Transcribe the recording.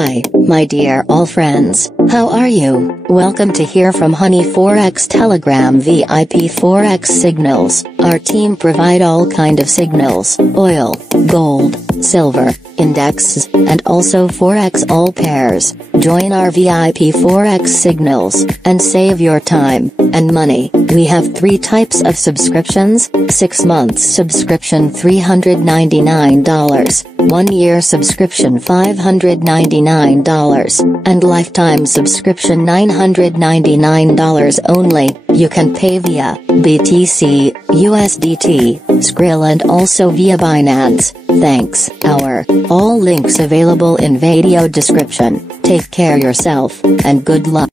Hi, my dear all friends, how are you? Welcome to hear from Honey Forex Telegram VIP Forex signals. Our team provide all kind of signals, oil, gold, silver, indexes, and also Forex all pairs. Join our VIP Forex signals, and save your time and money. We have 3 types of subscriptions: 6 months subscription $399, 1 year subscription $599, and lifetime subscription $999 only. You can pay via BTC, USDT, Skrill and also via Binance. Thanks. All links available in video description. Take care yourself, and good luck.